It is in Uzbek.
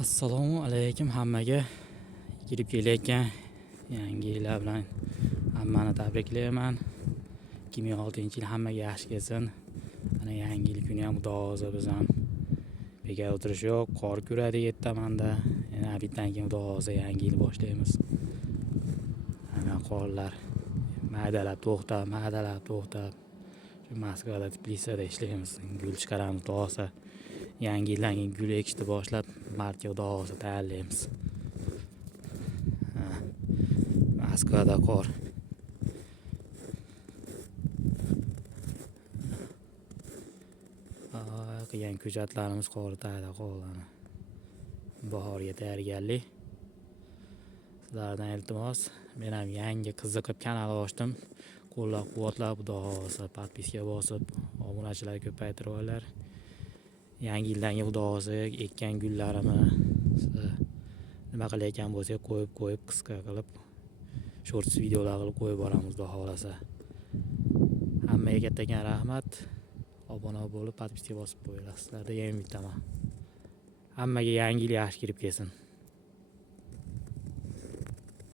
Assalomu alaykum hammaga. Kirib kelayotgan yangi yillar bilan hammani tabriklayman. 2006-yil hammaga yaxshi kelsin. Mana yangi yil kuni ham xudo xohlasa biz ham bekor o'tirish yo'q. Qor ko'radi 7 tomanda. Yana bitdan keyin xudo xohlasa yangi yil boshlaymiz. Mana qorlar maydalab to'xtab. Shu Moskvada, Tbilisida ishlaymiz. Gul chiqaramiz xudo xohlasa. Yangi yildan keyin gul ekishni boshlab martga xudo xohlasa tayyorlaymiz. Moskvada qor. Qilgan ko'chatlarimiz qor tagida qoldi. Bahorga tayyorgarlik. Sizlardan iltimos, men ham yangi qiziqib kanal ochdim. Qo'llab-quvvatlab, xudo xohlasa podpiska bosib, obunachilar ko'paytirib olinglar. Yangi yildan keyin xudo xohlasa ekkan gullarimni nima qilayotgan bo'lsak qo'yib qisqa qilib shorts videolar qilib qo'yib boramiz xudo xohlasa. Hammaga kattagan rahmat. Obuna bo'lib podpiska bosib qo'yinglar. Sizlarga ham bittaman. Hammaga yangi yil yaxshi kirib kelsin.